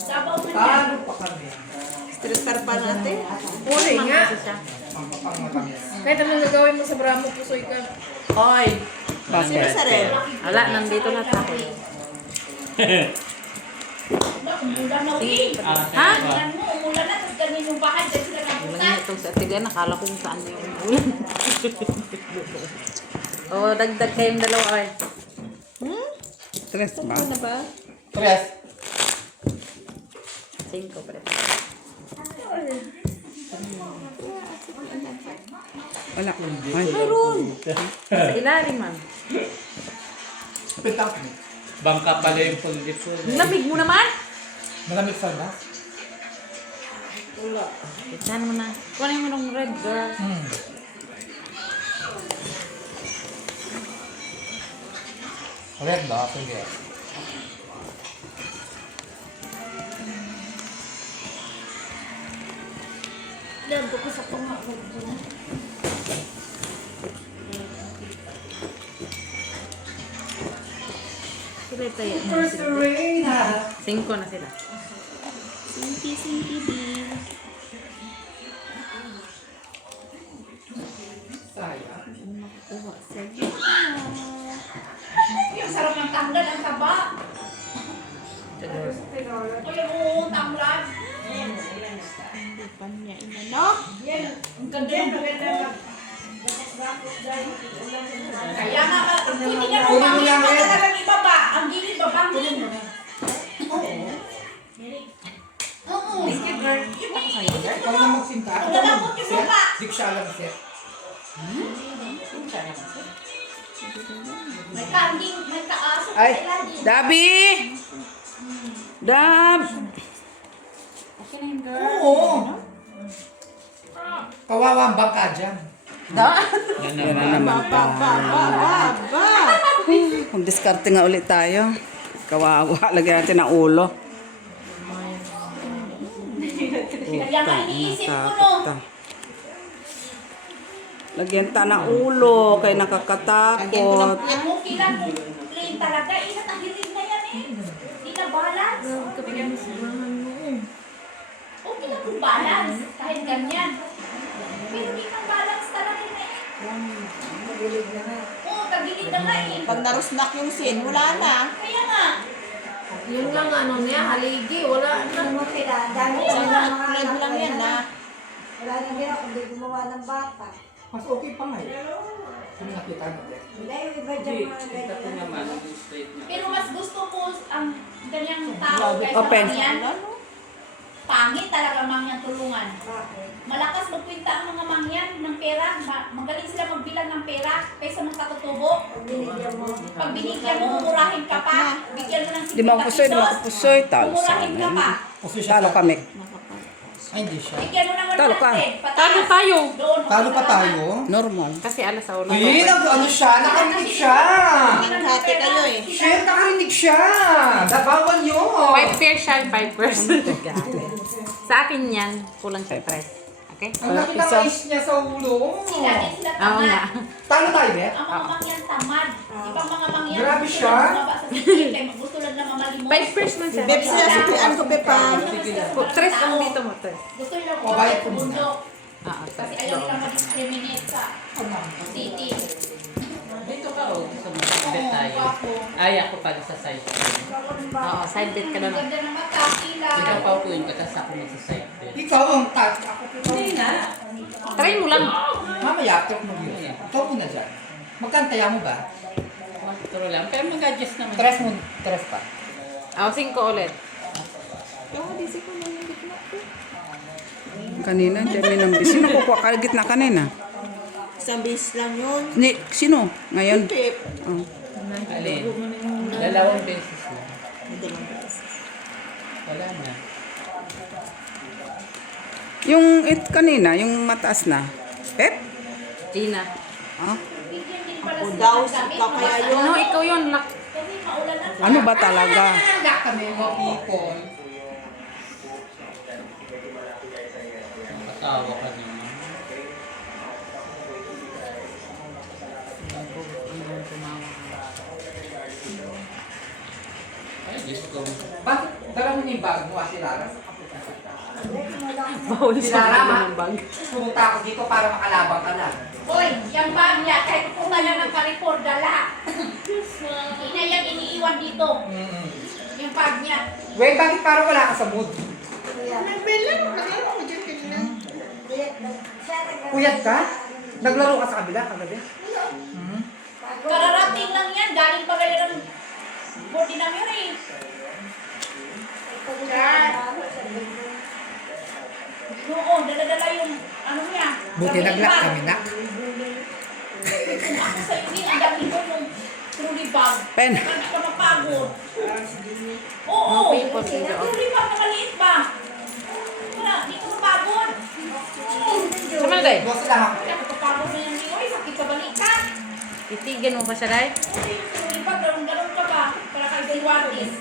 Davao man yan. Talo pa kami. Street car pa natin. Uli nga. Kasi siya. Pangpapang na kami. Kahit anong gagawin mo sa Bramo, pusoy ka. Hoy. Sino sa rin? Wala, nandito na ako. Umulan na uwi. Ah, Ha? Umulan mo, umulan na. Tapos ganun yung bahay. Dahil sila Ilang napunta. niya itong sa tigan, nakala ko kung saan yung ulan. Oo, dagdag kayong dalawa ay. Tres ba? Ano na ba? Tres. 5 pa rin. Wala. Ay. Mayroon! Sa ilalim man. Pitang kami. Bangka pala yung pulipul. Lamig mo naman! Malamig sa na. Saan mo na? Kunin mo ng red girl. Red ba? Sige. Labo ko sa pangakot. Sila tayo. 5 na sila. Sayang. Yung sarap ng tanggal ang taba. O yung tanglad. Ang ganda ng maganda. Kaya nga, pwede ka mo pangin pa talagang ibaba. Ang gilid ba pangin? Oo. Ikaw na magsinta. Ang lalambot yung lupa. Di ko siya alam, sir. May kanding, may kaaso sa Ay, ilalim. Dabi! Dab! Oo. Kawawa ang bangka dyan. Yan naman. Kung diskarte nga ulit tayo. Kawawa. Lagyan natin ng ulo. Kaya nga iniisip ko no. Lagyan ta ng ulo. Kaya nakakatakot. Okay lang kung plain talaga. Natahilin na yan eh. Hindi na balance. Okay lang kung balance. Kahit ganyan. Pero di kang balance talaga na eh. Oo, tagilid na nga eh. Pag narusnak yung sin, wala na. Kaya nga. Yun lang ano niya, haligi. Wala na. Red lang yan na. Wala nang ginawa kundi gumawa ng bata. Mas okay pa nga eh. Kung nakita natin. Hindi, yung iba dyan mga ganyan. Pero mas gusto ko ang ganyang tao kaysa Open. mangyan. Pangit talaga mangyan tulungan. Bakit? Malakas magkwenta ang mga mangyan ng pera. Magaling sila magbilang ng pera kaysa magkatutubo. Pag binigyan mo, Pag binigyan mo, umurahin ka pa. Bigyan mo ng 50 Di mo pusoy, di mo pusoy. Talo sa umurahin ka pa. Kasi siya Talo kami. Ay, hindi siya. Bigyan mo ng 100. Talo ka. pataas. Talo tayo. Doon, Talo pa tayo. Normal. Kasi alas sa ulo. Uy, ano siya? Nakarinig siya. Naghati kayo eh. Shit, nakarinig siya. Nabawal yun. 5 pairs siya, 5 pairs. Sa akin yan, kulang sa 3. Okay? Ang laki ng ice niya sa ulo. Sila din sila Oo nga. tamad. Talo tayo, Bet. Ang mga mangyan tamad. Ibang mga mangyan. Grabe gusto siya. lang bumaba sa sisig, kaya gusto lang na mamalimos. 5 pairs man siya. Beb, sinasukian ko, Beb, pa. 3 ang dito mo, 3. Gusto nila O, bayad bumaba ko sa muna. bundok. Ah, Kasi ayaw nilang ma-discriminate sa city. Dito ka o. Gusto mo bet tayo. Ay, ako pala sa side. Oo, side bet ka na Ang lang. ganda ng mata, kilay. Ikaw pa upuin ka, tapos ako sa side bet. Ikaw ang tat. Ako Hindi na. Try mo lang. Mamaya, talk mo yun. Ikaw muna dyan. Magkantaya mo ba? Turo lang. Pero mag-adjust naman. Tres pa. Oo, 5 ulit. Kanina, dyan may nambis. Sino kukuha ka gitna kanina? Isang bis lang yun. Ni, sino? Ngayon? Pip. Oh. Alin? 2 beses na. Wala na. Yung kanina, yung mataas na. Pep? Gina. Ah? Bigyan din pala Ako sila daw, ng damit, ikaw kaya mga yun. No, ano. ikaw yun. Kasi maulan na. Ano ba talaga? Handa kami mga people. Nakatawa ka naman. mo yung bag mo, si Lara. Bawal Si sa Lara, ng bag. pumunta ako dito para makalabang ka lang. Hoy, yung bag niya, kahit kung lang ng karipor, dala. Hindi na yan iniiwan dito. Yung bag niya. Wait, bakit parang wala ka sa mood? Puyat ka? Naglaro ka sa kabila kagabi? Kararating lang yan, galing pa kayo ng body namin eh. Oo, dala-dala yung ano niya. Buti nagla kami na. Kung ako sa iyo, ang dami ko yung trolley bag. Pen. Hindi ka mapagod. Oo, trolley bag na maliit ba? Wala, di ka mapagod. Sama na, Day. Boss lang ako. Kaya kapapagod na yan, oy, sakit sa balikat. Titigan mo pa siya, Day. Hindi yung trolley bag, galong-galong ka ba? Para kay Diwatis.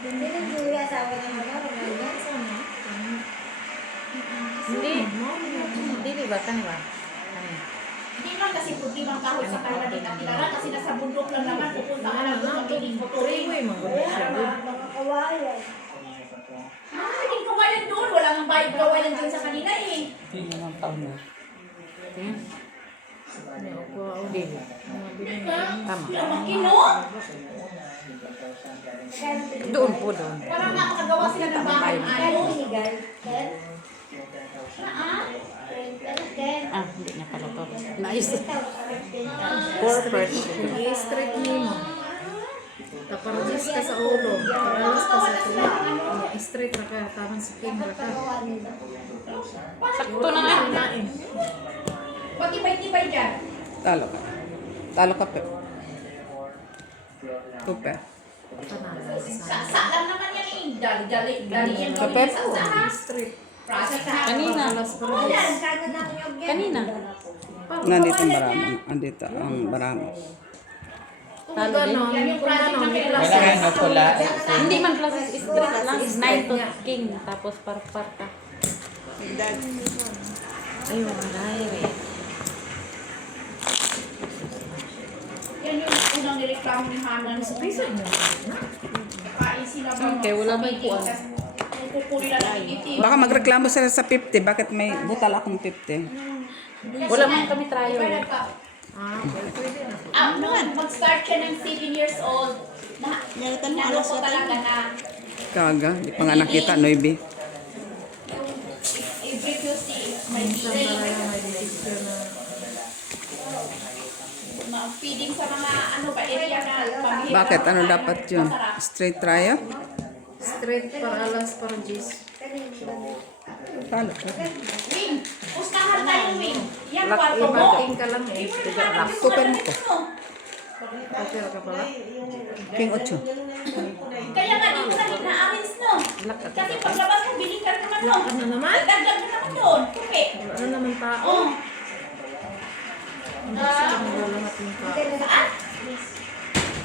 Hindi na Julia asawa ng mga Hindi. Hindi, di ba? Kani ba? Hindi man kasi problema ang kahoy sa kanila din nakilala kasi nasa bundok lang naman pupunta ka lang doon sa piling motoring. mga kawayan. Pwedeng kawayan doon, wala nang bayad kawayan din sa kanila eh. Hindi naman taon na. Tingnan. Tama. Ang makino, Doon po, doon. parang nga makagawa sila ng bahay ng ayaw. Ah, hindi niya pala to. Nice. 4%. I-straight mo. Taparajis ka sa ulo. Paralas ka sa tuwa. I-straight na ka. Tamang si King na ka. Sakto na nga. Matibay-tibay dyan. Talo ka. Talo ka, Pep. Tupe. Sa lang naman yan eh. Dali yan. Kapep? Sa ha? Straight. Process ha? Kanina. Ayan. Kanina. Nandito ang barama. Andito ang barama. Talo din. Yan yung project na kay Wala nga na pula. Hindi man classes straight lang. 9 to king. Tapos par-parta. Ayun, direct. Yan yung unang nireklamo ni Hana. Sa piso niyo. Kain sila ba? Okay, wala may kuwan. Kukuli na lang itim. Baka magreklamo sila sa 50. Bakit may butal akong 50? Wala man kami trayo. Noon, mag-start siya ng 7 years old. Nalo ko talaga na Kaga. Di pa nga nakita, Noibi. every Tuesday may feeding. Feeding sa mga ano ba area na pamilya. Bakit? Ano dapat yun? Straight tryo? Straight paralas parajis. Talo ka. Win, pustahan tayo Win. Yan kwarto mo. Ibating ka lang eh. Super mo ko. Kapira ka pala. King 8. Kaya nga di ko na na-arrange no. Kasi paglabas mo, biling ka naman no. Ano naman? Dagdag na naman doon. Kupi. Ano naman tao? Oh. Wala lahat ng tao. Saan?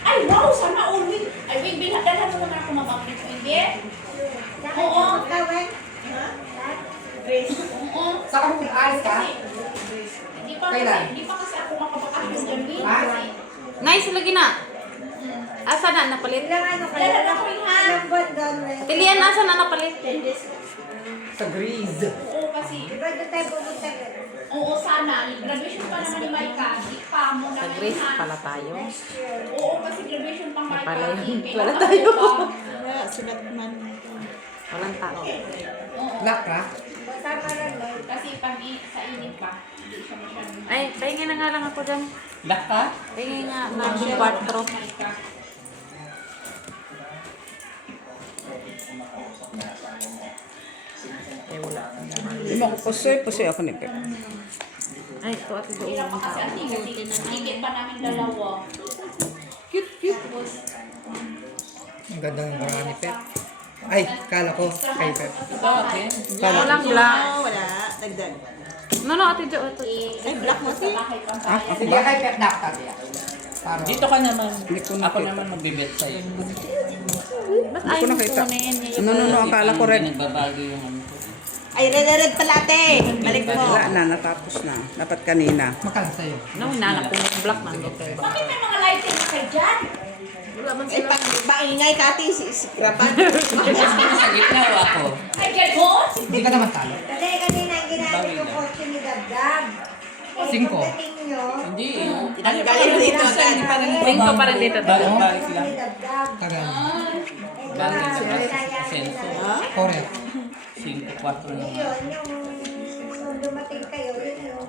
Ay, wow! Sana all week. Ay, wait, binadala mo naman ako mabangkit. Hindi? Oo. Oo. Sa kung alis ka? Kailan? Hindi pa kasi ako makabakasyon dyan, Win. Ha? Nice lagi na. Asa na napalit? Dala ko yung ha. Tilian asa na napalit? Sa Greece. Oo, kasi. Oo, sana. Graduation pa naman ni Maika. Di pa mo Sa naman Grace ha. pala tayo. Oo, kasi graduation pang Maika. Pala yun. Di Pala pinaka- tayo. pa. Walang tao. Oo. Lock ka? Kasi pag sa init pa. Hindi siya masyadong. Ay, pahingi na nga lang ako dyan. Lock ka? Pahingi nga ng 4. Eh, wala. Di mo ako pusoy. Pusoy ako ni Pep. Ay, ito ate doon. Hirap pa kasi ang ticket pa namin dalawa. Ang ganda ng barang ni Pep. Ay, kala ko kay Pep. Ito, ate. Walang black. Wala, dagdag. No, ate Jo. Ay, black mo sa bahay pang Ah, bahay. ako Sige, ba? kay Pep dapat. Para Dito ka naman. Hindi ko Ako nakita. naman magbibet sa'yo. Mas Hindi ko ayaw nakita. kunin niya No, no, no. Akala ko red. Nagbabago yung ano ko. Ay, red pala ate. Balik mo. Wala na. Natapos na. Dapat kanina. Magkano sa'yo? No, hinahanap ko ng black man. Okay. Bakit may mga lighting na kayo dyan? Wala man Eh, sila. paingay kati, scrapan. Sa gitna o ako? Ay, ganon! Hindi ka naman talo. Kasi kanina ang ginamit ko kotse ni Dagdag. Eh, 5. pagdating nyo, Hindi. ang galing dito. Cinco pa rin dito. Balik kotse lang. ni Dagdag. Tagal. Eh, Balik diba, lang. kaya Senso. Correct. 5-4 naman. yun, yung dumating kayo, yun yung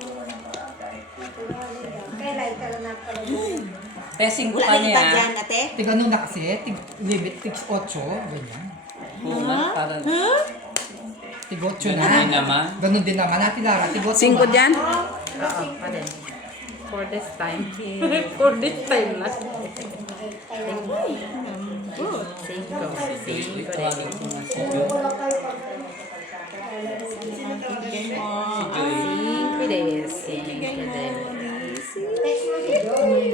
kaya lighter na pala. Testing ko Wala pa nang niya. tagyan, ate? Tig ano na kasi, limit, tig 8, ganyan. Bunga, parang Tig 8 na. ganun din naman. Ganun din naman. Ate Lara, tig 8 5 dyan? Oo, pa rin. For this time. For this time lang. Good. Cinco. Cinco rin. Tawagin ko nga si Jo. Cinco des. Cinco des. Text mo si Joey.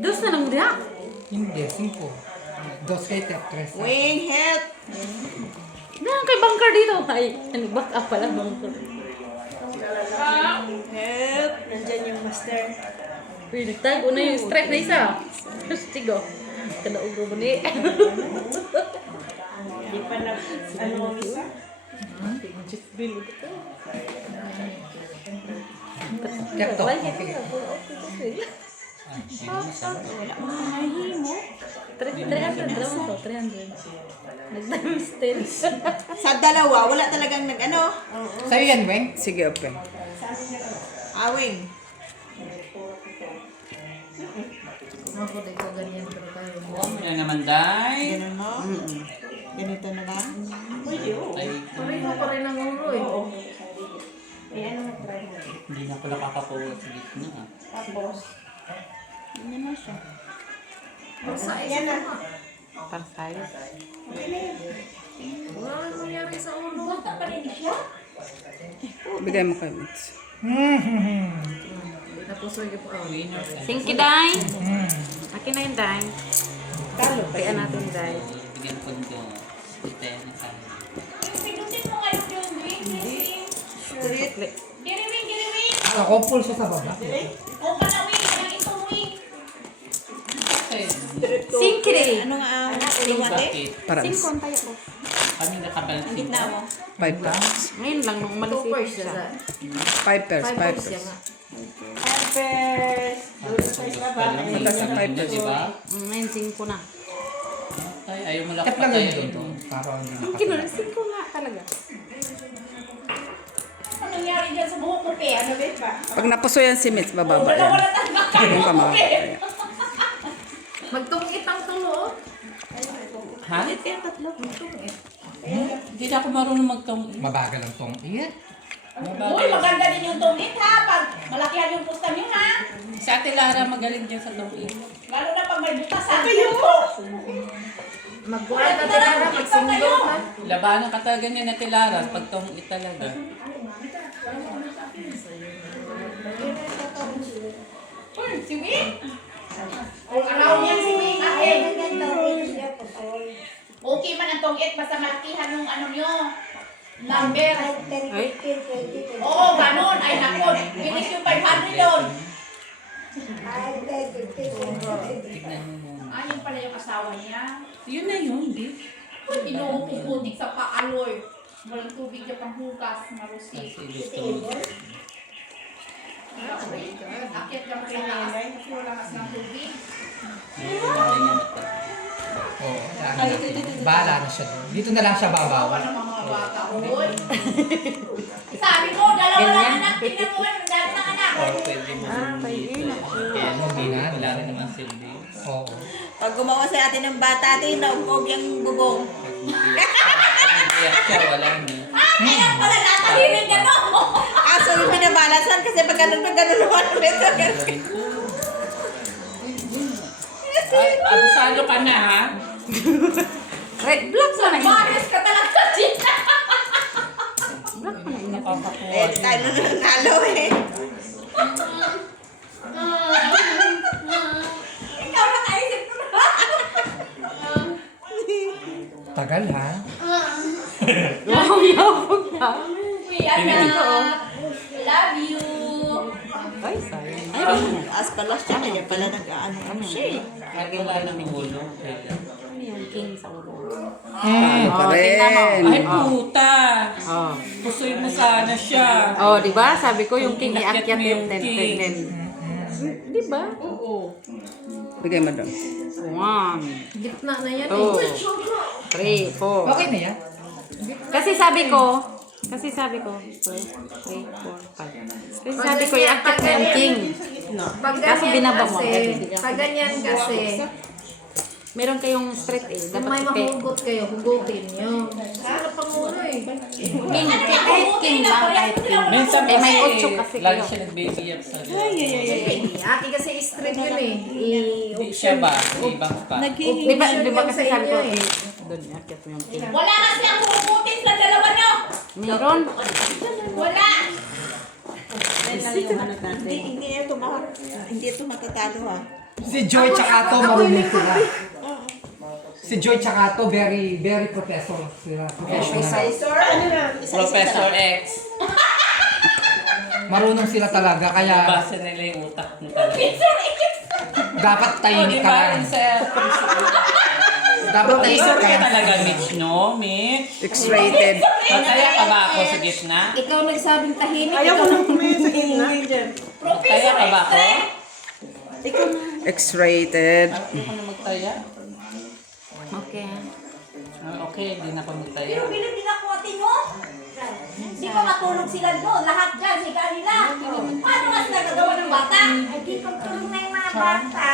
Dos na lang diya. Hindi, 5. 2 kay Tep 3. Wing, help! Ganun kay bunker dito. Ay, ano, back up pala bunker. Help! Nandyan yung master. Uy, nagtago na yung strike na isa. Tigo. Kadaugro mo ni. Di pa na, ano ang isa? Tep to. Wala Okay. ka. 300 daw to. 300. Nag-times 10. Sa dalawa, wala talagang nag-ano. Sa'yo yan, Weng? Sige, open. Awing. Ako din ko ganyan pero tayo. Huwag mo na naman, Day. Ganun mo? Ganito na lang? Ay, Pareho pa rin ang ulo eh. hindi na pala kakapuwa sa gitna. Ganyan na siya. Sa isa na. Para size. Wala nang nangyari sa ulo. Bata pa rin siya. Bigay mo kay Mitz. Napusoy ko pa. Cinco day. Akin na yung day. Kaya natin day. Bigyan ko nito. Ito na sa akin. Pinutin mo ngayon yung wing. Giriwing, giriwing! Ako, full siya sa baba. O panawing, ang itong wing. Cinco day. Ano nga ang tulong ate? Bakit? Para Cinco ang tayo ko. Kami nakabalansin Gitna mo. 5 pairs. Ngayon lang nung umalis 2 pairs siya. siya. 5 pairs, 5 5 pairs siya pairs. nga. Peppers. Doon sa isa ba? Mata sa 5 pairs. Di ba? Ngayon 5 na. Ay, ayaw mo lang Tep lang patay yun dito. doon. Para hindi Kinuha nakapila. 5 nga talaga. Ano nangyari dyan sa buhok mo, Pe? Ano, ba? Pag napusoyan si Mitz, bababa Wala, yan. wala talaga Yung kayo, kamay. Pe. Magtungit ang tulo. Ha? Hindi na ako marunong magtong. Mabagal ang tong iyan. Uy, maganda din yung tungit, ha? Pag malakihan yung pusta niyo, ha? Si Ate Lara magaling dyan sa tong. Lalo na pag may butasan. Magkuhan ka talaga. Magsinggol ka. Labanan ka talaga niya na Ate Lara pag tong talaga. Uy, si Wing. Kung araw niya si Wing, akin. Okay man ang tungit, basta malakihan yung ano nyo. Number. Oo, ganun. Ay, naku. Bilis yung 500 doon. Tignan mo muna. Ah, yun pala yung asawa niya. Yun na yun, di. Inuupuputik sa paaloy. Walang tubig na panghugas, marusi. Kasi luto. Akyat ka sa taas kasi wala kasi ng tubig. Oo. Bahala na siya doon. Dito na lang siya babaw. Wala ng mga bata. Uy! Sabi mo, dalawa lang anak. Tingnan mo, ang dami ng anak. Or pwede mo kaya Hindi na. wala rin naman silbi. Oo. Pag gumawa sa atin ng bata, ate, naugog yung bubong. Pag mag-iyak siya, wala na. Ah, kaya pala natahimik ka no. Kaso yung binabalansan kasi pag ganun naman ulit. Ay, abusado ka na, ha? Red block mo na yun. Baris ka talaga, Gina. Block mo na yun. Nakakakuha. Eh, tayo na nanalo eh. Ikaw nakaisip ko na. Tagal ha. Wow, yabog na. Uy, anak. Love you. Ay, sayang. Ay, as pala siya, kaya pala nag-ano siya eh. Wala ng ulo. Ano yung king sa ulo? Ano pa Oh, tingnan mo. rin. Ay, puta! Oh. Pusoy mo sana siya. Oh, di ba? Sabi ko yung king Inakyat iakyat mo yung yung king. 10. Di ba? Oo. Bigay mo doon. 1, Gitna na yan 2, eh. 3, 4. Okay na yan. Kasi sabi ko, 2, 3, 4, 5. Kasi sabi ko, iakyat mo yung king. Pag Kaso ganyan binaba mo. kasi, pag ganyan kasi, Meron kayong straight eh. kung Dapat may kay mahugot kayo, hugutin nyo. Sarap pang ulo eh. king, kahit king lang, kahit king. Minsan Eh, may kasi, 8 kasi lagi kayo. siya nagbibiyak sa Ate kasi straight yun eh. Hindi siya ba? Ibang pa. Di ba kasi sa sabi ko, inyo eh. doon, iakyat mo yung king. Wala kasi ang hukutin sa dalawa nyo. Meron. Wala. Hindi ito matatalo ha. Si Joy tsaka to, marunong sila. Si Joy tsaka to, very professor sila. Professional. Professor X. Marunong sila talaga, kaya Basa nila yung utak mo talaga. dapat Oh, tahimik di ka ba? lang. Sa Dapat tahimik Professor ka ka lang. talaga, Mitch, no? Mitch? X-rated. Masaya ka ba ako sa gitna? Ikaw nagsabing tahimik. Ayaw ko nang kumain sa inyo. Masaya ka ba ako? X-rated. Ayaw ko na magtaya. Okay. Okay, hindi na ako magtaya. Pero bilang dinakotin mo, di ba matulog sila doon? Lahat dyan, si kanila. Paano nga sila gagawa ng bata? Ay, di pagtulong na yung mga bata.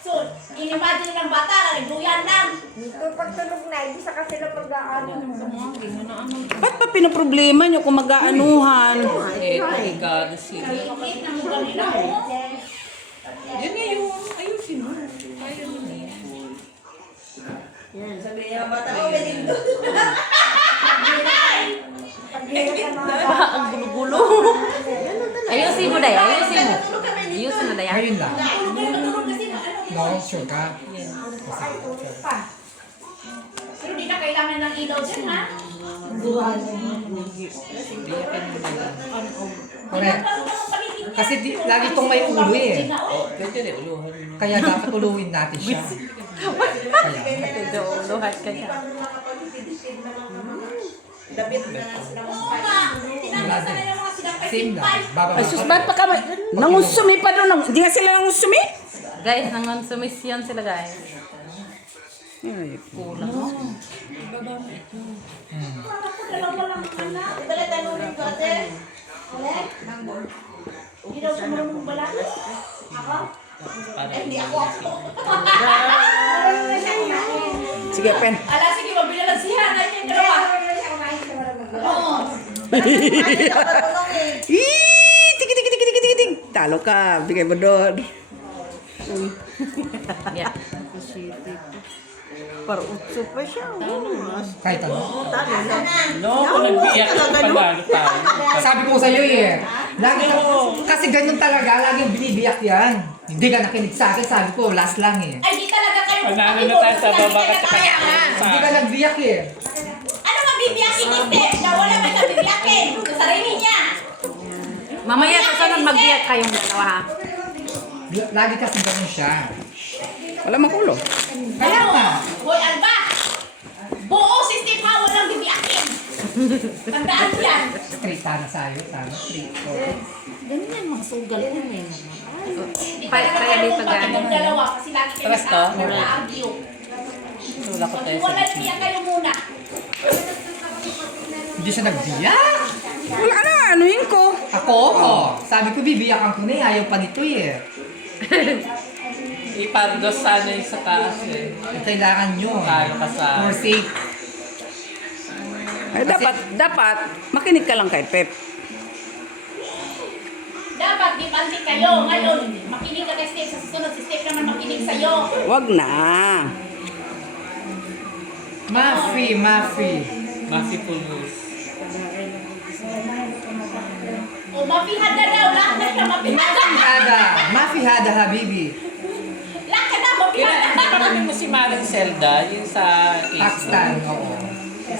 So, inimagine ng bata, nagduyan lang. Dito pagtulog na, hindi sa sila mag-aano. Ba't pa pinaproblema nyo kung mag-aanuhan? Eh, delikado sila. Bakit na mo kanila mo? Yan nga yung ayusin mo. Kaya mo na yan. Ang gulo-gulo. Ayusin mo, Day. Ayusin mo. Ayusin mo, Day. Ngayon lang. Tulog kayo matulog kasi ano. No, sure ka. Pero di na kailangan ng ilaw dyan, ha? Correct. Kasi lagi itong may ulo eh. Pwede rin, uluhan mo. Kaya dapat uluhin natin siya. Kaya. Luhat ka niya. Oo nga, tinanggap na yung mga Same lang. sinampay-simpay. Baba. Ay, sus, ba't pa ka? Nangusumi pa doon. Hindi nga sila nangusumi? Guys, nangonsumisyon sila, guys. Ay, Kulang mo. Hindi daw siya marunong balance. Ako? Hindi ako. sige, pen. Ala, sige, mabilalansihan. Ay, yung dalawa. Oo. Tig. Talo ka. Bigay mo doon. Yeah. Parutso pa siya. Kahit ano. No, kung nagbiyak ka panalo tayo. Sabi ko sa'yo eh. Lagi kasi ganun talaga. Laging binibiyak yan. Hindi ka nakinig sa akin. Sabi ko, last lang eh. Ay, di talaga kayo. Panalo na tayo sa baba kasi kaya Hindi ka nagbiyak eh. Ano mabibiyakin ni Steph? Na wala man nabibiyakin. Sa sarili niya. Mamaya sa sunod magbiyak kayong dalawa, ha? Lagi kasi ganun siya. Wala makulo. Kaya nga. Hoy, Alba! Buo si Steph ha, walang bibiyakin. Tandaan mo yan. Straight na sa'yo. Tama. Straight. Ganyan, mga sugal ko na yun. Hindi Kaya talaga dito, kayo guys. yung dalawa kasi lagi kayo Trust to? nag-argue. Wala ko tayo sa Wala niya kayo muna. Hindi siya nagbiyak. Wala na, anuhin ko. Ako? Sabi ko, bibiyakan ko na eh. Ayaw pa nito eh. ipardos sana yung sa taas eh. Kailangan nyo. Talo ka sa... For safe. Ay, dapat, makinig ka lang kay Pep. Dapat gibanti kayo. Ngayon, makinig ka kay Steph. Sa susunod, si Steph naman makinig sa'yo. Wag na. Mafi. Masi Pulus. O, mapihada daw. Lahat na siya mapihada. Mafihada, habibi. Lahat ka na, mapihada. Di ba kami mo si Marang Zelda, yung sa Pakistan, oo.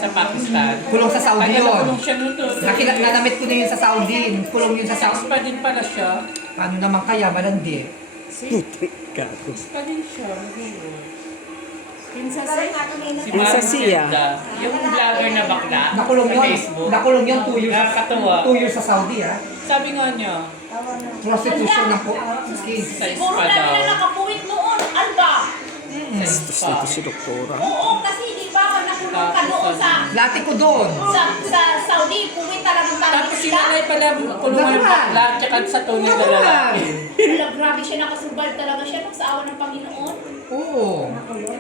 sa Pakistan. Kulong sa Saudi Kaya yun. nakulong siya nun doon. Nanamit ko na yun sa Saudi. Kulong yun sa Saudi. Pa din pala siya. Paano naman kaya? Malandi. Pa din siya. Si Princess Ma'am Sia. Zelda, yung vlogger na bakla Nakulong sa yun. Facebook. Nakulong yun 2 years. Nakakatuwa. 2 years sa Saudi ah. Sabi nga niya, Prostitution ng kids. sa Siguro spa dami daw. na nakapuwit noon, Alba. Sa spa. Si doktora. Oo, kasi di ba pag nakulong ka doon Lati ko doon. sa Saudi, puwit talagang target Tapos sila. sinanay pala kulungan ng bakla, tsaka sa tunay na lalaki. Wala, grabe siya, nakasurvive talaga siya nung sa awa ng Panginoon. Oo.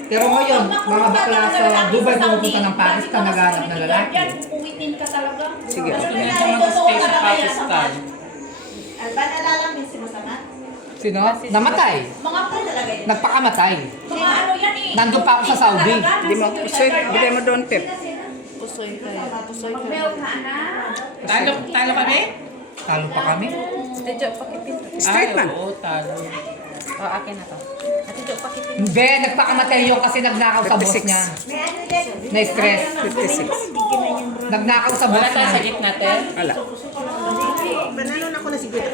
Pero ngayon, mga bakla sa Dubai pupunta ng Pakistan, naghanap na lalaki. Puwitin ka talaga. Sige. Gusto niya siya mag-stay sa Pakistan. Alba, nalalamin si Masama? Sino? Namatay. Mga pro talaga yun. Nagpakamatay. Mga ano yan eh. Nandun pa ako sa Saudi. Di mo, pusoy, bigay mo doon, Pep. Pusoy kayo. Pusoy kayo. Mel ka na. Talo kami? Talo pa kami. Ate Jo, pakipin. Straight man. Oo, talo. O, akin na to. Ate Jo, pakipin. Hindi, nagpakamatay yun kasi nagnakaw sa boss 56. niya. May ano din. Na-stress. 56. Nagnakaw sa Wala boss tayo niya. sa gitna natin. Ala. Manalo na ako na siguro.